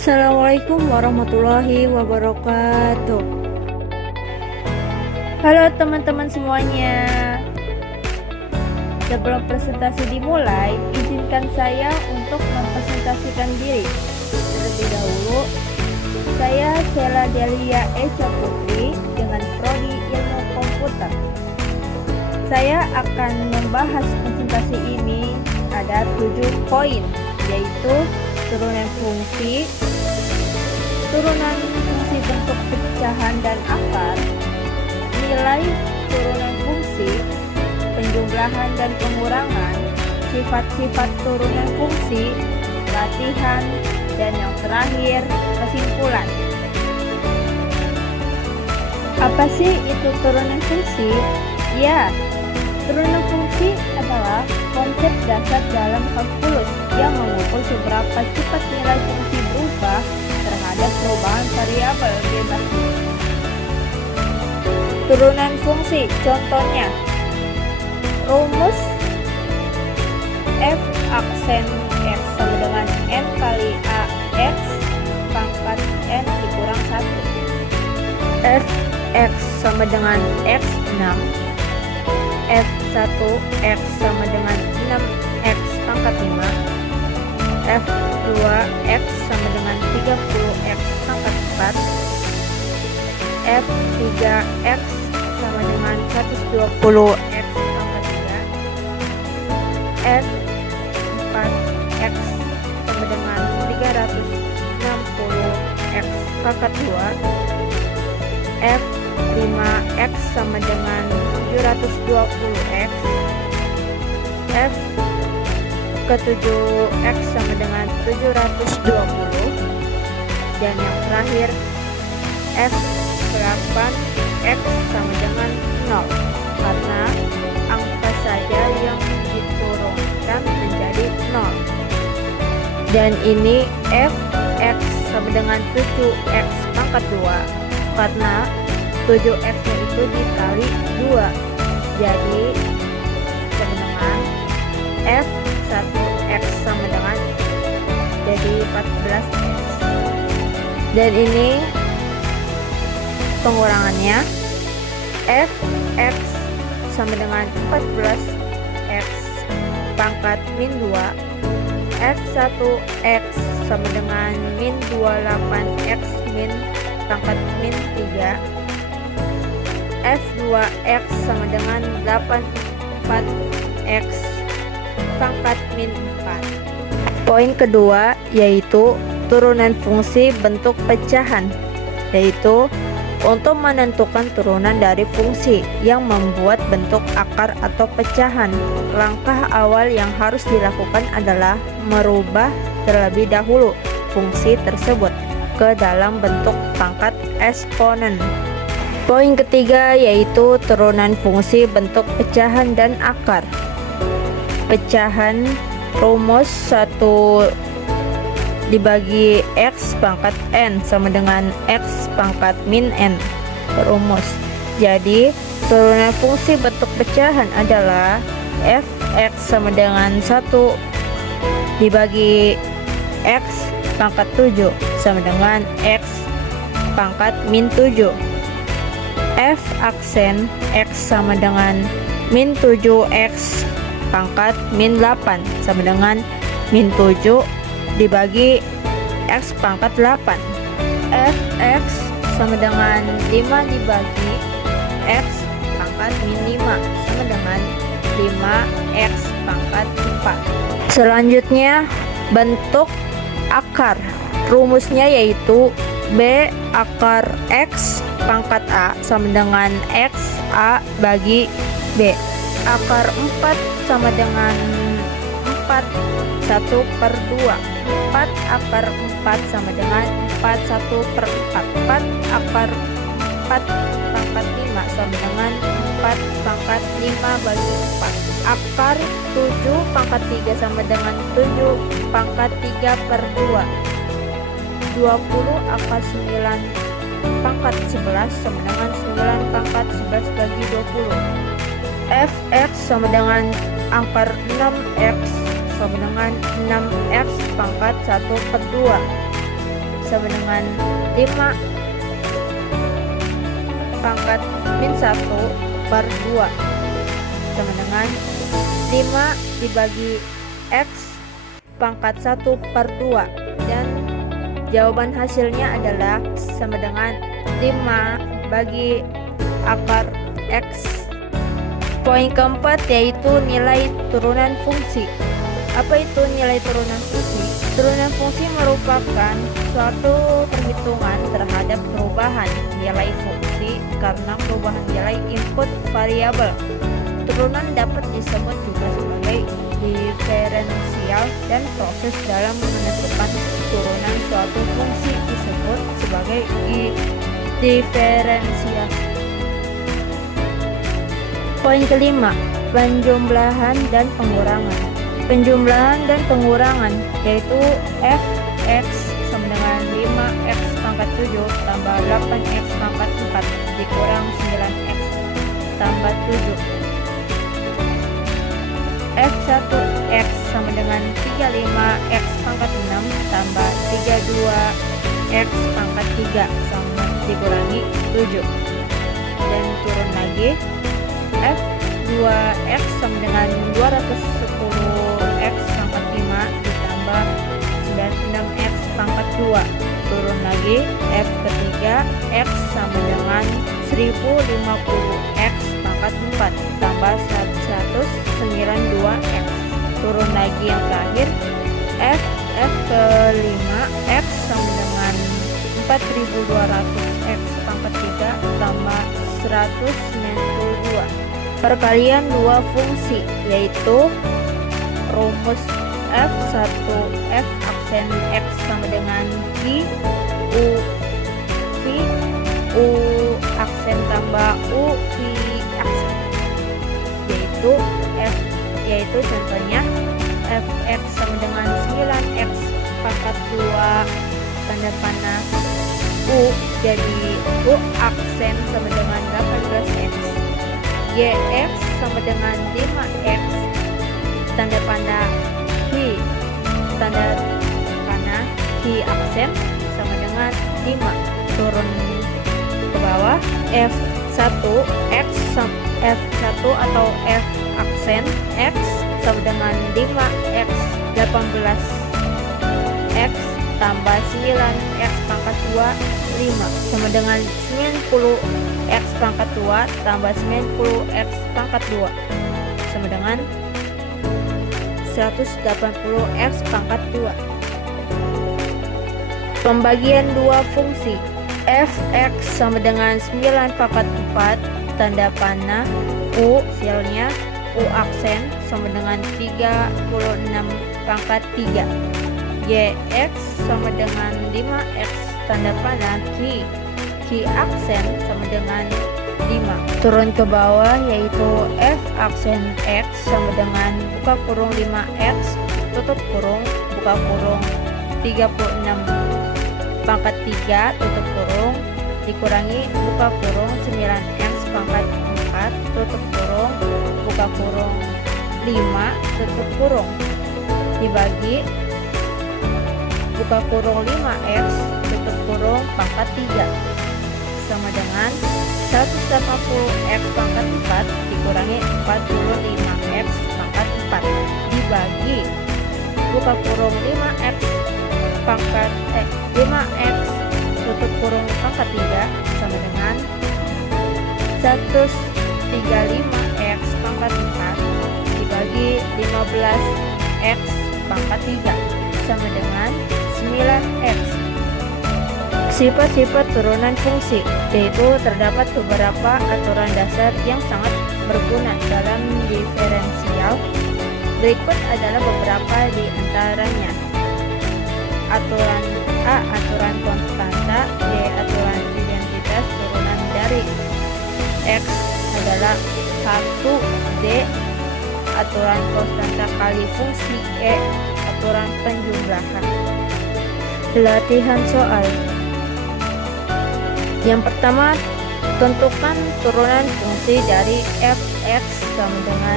Assalamualaikum warahmatullahi wabarakatuh. Halo teman-teman semuanya. Sebelum presentasi dimulai, izinkan saya untuk mempresentasikan diri. Terlebih dahulu, saya Sela Delia Echa Putri dengan Prodi Ilmu Komputer. Saya akan membahas presentasi ini ada 7 poin, yaitu turunan fungsi bentuk pecahan dan akar, nilai turunan fungsi, penjumlahan dan pengurangan, sifat-sifat turunan fungsi, latihan, dan yang terakhir, kesimpulan. Apa sih itu turunan fungsi? Ya, turunan fungsi adalah konsep dasar dalam kalkulus yang mengukur seberapa cepat nilai fungsi berubah terhadap perubahan variabel bebas. Turunan fungsi, contohnya rumus f aksen x sama dengan n kali ax pangkat n dikurang 1. F x sama dengan x6, f1 x sama dengan 6x pangkat 5, f2 x sama dengan 30x pangkat 4, f3 x sama dengan 120x pangkat 3, f4 x sama dengan 360x pangkat 2, f5 x sama dengan 720x, f ke-7 x sama dengan 720, dan yang terakhir f8 x sama dengan 0, karena angka saja yang diturunkan menjadi 0. Dan ini fx sama dengan 7x pangkat 2, karena 7x nya itu dikali 2, jadi sama dengan f1x sama dengan jadi 14x. Dan ini pengurangannya, fx sama dengan 14x pangkat min 2, f1x sama dengan min 28x min pangkat min 3, f2x sama dengan 84x pangkat min 4. Poin kedua yaitu turunan fungsi bentuk pecahan, yaitu untuk menentukan turunan dari fungsi yang membuat bentuk akar atau pecahan. Langkah awal yang harus dilakukan adalah merubah terlebih dahulu fungsi tersebut ke dalam bentuk pangkat eksponen. Poin ketiga yaitu turunan fungsi bentuk pecahan dan akar. Pecahan rumus 1 dibagi x pangkat n sama dengan x pangkat min n. Rumus. Jadi turunan fungsi bentuk pecahan adalah fx sama dengan 1 dibagi x pangkat 7 sama dengan x pangkat min 7. F aksen x sama dengan min 7x pangkat min 8 sama dengan min 7 dibagi x pangkat 8. Fx sama dengan 5 dibagi x pangkat min 5 sama dengan 5x pangkat 4. Selanjutnya bentuk akar. Rumusnya yaitu b akar x pangkat a sama dengan x a bagi b. Akar 4 sama dengan 4 1 per 2. 4 akar 4 sama dengan 4 1 per 4. 4 akar 4 pangkat 5 sama dengan 4 pangkat 5 bagi 4. Akar 7 pangkat 3 sama dengan 7 pangkat 3 per 2. 20 akar 9 pangkat 11 sama dengan 9 pangkat 11 bagi 20. Fx sama dengan akar 6x sama dengan 6x pangkat 1/2. sama dengan 5 pangkat min 1 per 2 sama dengan 5 dibagi X pangkat 1 per 2, dan jawaban hasilnya adalah sama dengan 5 bagi akar X. Poin keempat yaitu nilai turunan fungsi. Apa itu nilai turunan fungsi? Turunan fungsi merupakan suatu perhitungan terhadap perubahan nilai fungsi karena perubahan nilai input variabel. Turunan dapat disebut juga sebagai diferensial, dan proses dalam menentukan turunan suatu fungsi disebut sebagai diferensiasi. Poin kelima, penjumlahan dan pengurangan. Penjumlahan dan pengurangan yaitu fx sama dengan 5x pangkat 7 tambah 8x pangkat 4 dikurang 9x tambah 7. F1x sama dengan 35x pangkat 6 tambah 32x pangkat 3 sama dikurangi 7. Dan turun lagi, F2x sama dengan 210x pangkat 5 ditambah 96x pangkat 2. Turun lagi, F ketiga x sama dengan 1050x pangkat 4 tambah 192x. Turun lagi yang terakhir, F kelima x sama dengan 4200x pangkat 3 tambah 192. Perkalian dua fungsi yaitu rumus F1 F aksen X sama dengan I U V U aksen tambah U V aksen, yaitu contohnya Fx sama dengan 9x pangkat 2 tanda panah U, jadi U aksen sama dengan 18x. Yx sama dengan 5x tanda panah Q tanda panah Q aksen sama dengan 5. Turun ke bawah, F1 F1 atau F aksen X sama dengan 5x 18x tambah 9x pangkat 2 5 sama dengan 90x pangkat 2 tambah 90x pangkat 2 sama dengan 180x pangkat 2. Pembagian dua fungsi, Fx sama dengan 9 pangkat 4 tanda panah U silnya U aksen sama dengan 36 pangkat 3. Yx sama dengan 5x tanda panah Q aksen sama dengan 5. Turun ke bawah yaitu F aksen X sama dengan buka kurung 5x tutup kurung buka kurung 36 pangkat 3 tutup kurung dikurangi buka kurung 9x pangkat 4 tutup kurung buka kurung 5 tutup kurung dibagi buka kurung 5x tutup kurung pangkat 3 sama dengan 180x pangkat 4 dikurangi 45x pangkat 4 dibagi buka kurung 5x pangkat 5x tutup kurung pangkat 3 sama dengan 135x pangkat 4 dibagi 15x pangkat 3 sama dengan 9x. Sifat-sifat turunan fungsi, yaitu terdapat beberapa aturan dasar yang sangat berguna dalam diferensial. Berikut adalah beberapa di antaranya. Aturan A, aturan konstanta. B, aturan identitas turunan dari X adalah 1. D, aturan konstanta kali fungsi. E, aturan penjumlahan. Latihan soal. Yang pertama, tentukan turunan fungsi dari Fx sama dengan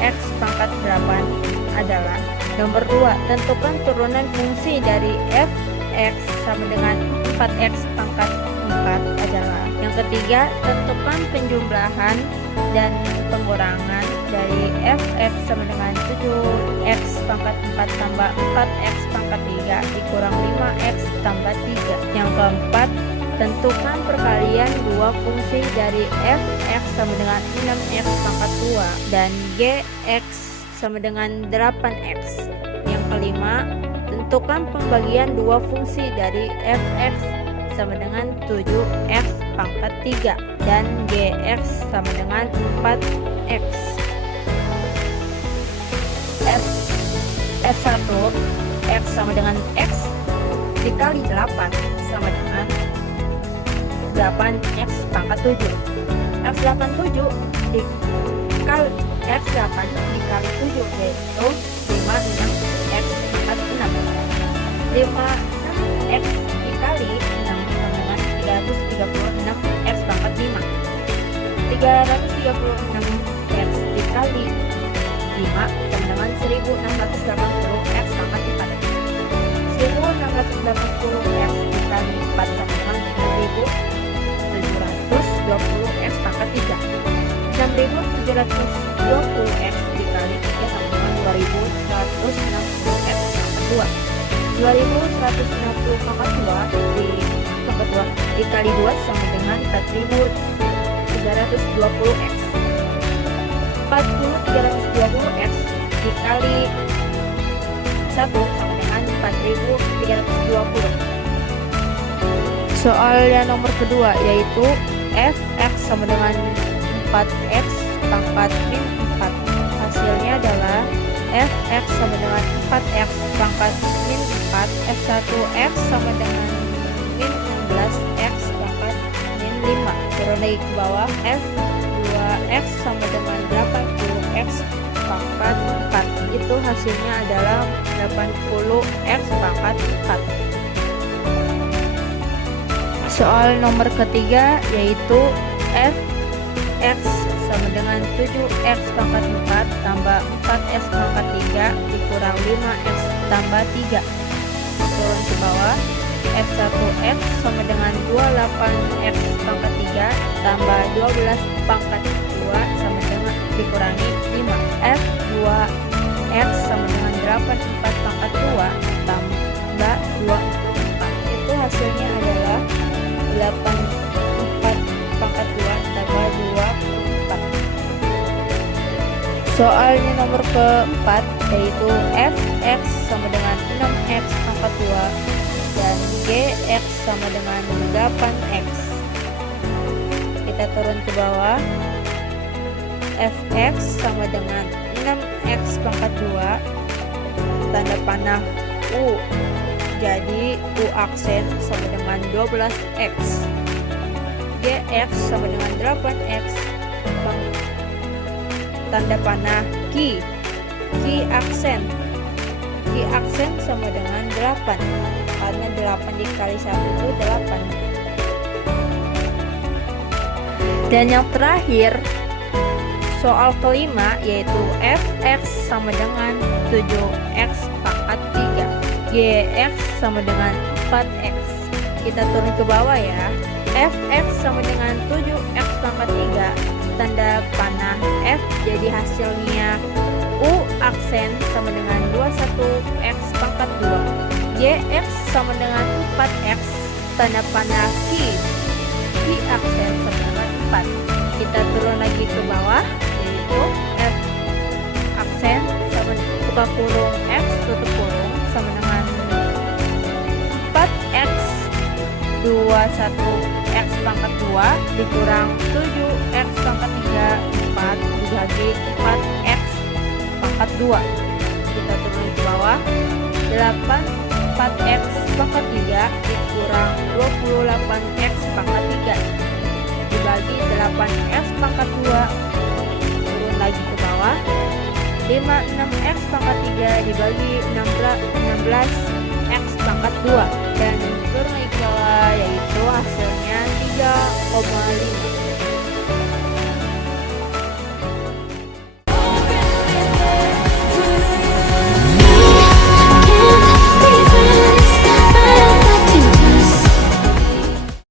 X pangkat 8 adalah. Nomor 2, tentukan turunan fungsi dari F X sama dengan 4X pangkat 4 adalah. Yang ketiga, tentukan penjumlahan dan pengurangan dari Fx sama dengan 7X pangkat 4 tambah 4X pangkat 3 dikurang 5X tambah 3. Yang keempat, tentukan perkalian dua fungsi dari Fx sama dengan 6X pangkat 2 dan Gx sama dengan 8X. Yang kelima, tentukan pembagian dua fungsi dari Fx sama dengan 7X pangkat 3 dan Gx sama dengan 4X. F1 X sama dengan X dikali 8 sama dengan 8X pangkat 7. X87 dikali X8 dikali 7 yaitu 56X pangkat 6. 56X dikali 6 sama dengan 336X pangkat 5. 336X dikali 5 sama dengan 1680X pangkat 4. 1680X dikali 4 sama dengan 6720X pangkat 3. 6720X dikali 3 sama dengan 2160X pangkat 2. 2160 pangkat 2 dikali 2 sama dengan 4320X. 4320X dikali 1 sama dengan 4320. Soal yang nomor kedua yaitu Fx sama dengan 4X pangkat min 4. Hasilnya adalah Fx sama dengan 4X pangkat min 4. F1X sama dengan min 16X pangkat min 5. Turun lagi ke bawah. F2X sama dengan 80X pangkat 4. Itu hasilnya adalah 80X pangkat 4. Soal nomor ketiga yaitu Fx sama dengan 7X pangkat 4 tambah 4X pangkat 3 dikurang 5X tambah 3. Turun ke bawah. F1X sama dengan 28X pangkat 3 tambah 12 pangkat 2 sama dengan dikurangi 5. F2X sama dengan 84 pangkat 2 tambah 24. Itu hasilnya adalah 84 pangkat 2 tambah 24. Soalnya nomor keempat yaitu Fx sama dengan 6X pangkat 2 dan Gx sama dengan 8X. Kita turun ke bawah. Fx sama dengan 6X pangkat 2 tanda panah U, jadi U aksen sama dengan 12X. Gx sama dengan 8X tanda panah Ki aksen. Ki aksen sama dengan 8 karena 8 dikali 1 itu 8. Dan yang terakhir soal kelima yaitu Fx sama dengan 7X pangkat 3, Gx sama dengan 4X. Kita turun ke bawah ya. Fx sama dengan 7X pangkat 3 tanda panah F, jadi hasilnya U aksen sama dengan 21X pangkat 2. Gx sama dengan 4X tanda panah Ki aksen sama dengan 4. Kita turun lagi ke bawah yaitu F aksen sama buka kurung X tutup kurung sama dengan 4X 21X pangkat 2 dikurang 7X pangkat 3 4 dibagi 4X pangkat 2. Kita turun ke bawah. 4X pangkat 3 dikurang 28X pangkat 3 dibagi 8X pangkat 2. Turun lagi ke bawah. 56X pangkat 3 dibagi 16X pangkat 2 dan turun lagi ke bawah yaitu hasilnya 3,5.